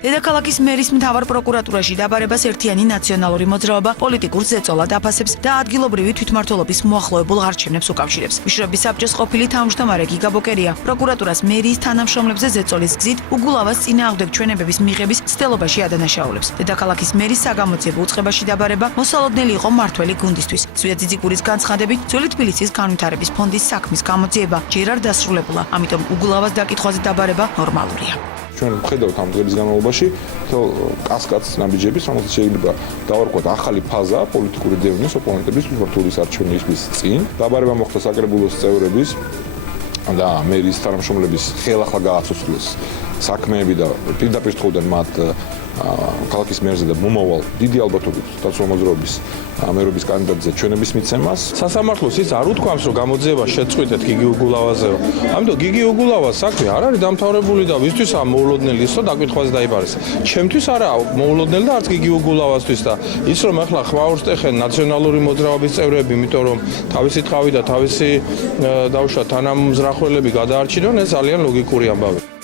დედაქალაქის მერის მთავარ პროკურატურაში დაბარებას ერთიანი ნაციონალური მოძრაობა პოლიტიკურ ზეწოლად აფასებს და ადგილობრივი თვითმმართველობის მოახლოებულ არჩევნებს უკავშირებს. მშრომის საბჭოს ყოფილი თავმჯდომარე გიგა ბოკერია პროკურატურას მერიის თანამშრომლებზე ზეწოლის გზით უგულავას წინააღმდეგ ჩვენებების მიღების ცდილობაში ადანაშაულებს. დედაქალაქის მერის საგამოძიებო უწყებაში დაბარება მოსალოდნელი იყო მართველი გუნდისთვის. ზვია ძიძიგურის განცხადებით, ძველი თბილისის განვითარების ფონდის საქმის გამოძიება ჯერ არ დასრულებულა, ამიტომ უგულავას დაკითხვაზე დაბარება ნორმალურია. ჩვენ ვხედავთ ამ დღის განმავლობაში კასკადს ნაბიჯების, რომელსაც შეიძლება დავარქვათ ახალი ფაზა პოლიტიკური დევნის ოპონენტების მმართველის არჩევნების წინ. დაბარება მოხდა საკრებულოს წევრების და მერის თანამშრომლების ხელახლა გააცოცხლეს საქმეები და პირდაპირ თხოვდნენ მათ ქალაქის მერზე და მომავალ დიდი ალბათობით დაცვა მოძრაობის მერობის კანდიდატზე ჩვენების მიცემას. სასამართლოს ის არ უთქვამს, რომ გამოძიება შეწყვიტეთ გიგი უგულავაზეო. ამიტომ გიგი უგულავას საქმე არ არის დამთავრებული და ვისთვისაა მოულოდნელი ისო დაკითხვაზე დაიბარეს. ჩემთვის არაა მოულოდნელი და არც გიგი უგულავასთვის და ის რომ ახლა ხვაურს ტეხენ ნაციონალური მოძრაობის წევრები, იმიტომ რომ თავისი ტყავი და თავისი დავუშვათ თანამზრახველები გადაარჩინონ, ეს ძალიან ლოგიკური ამბავია.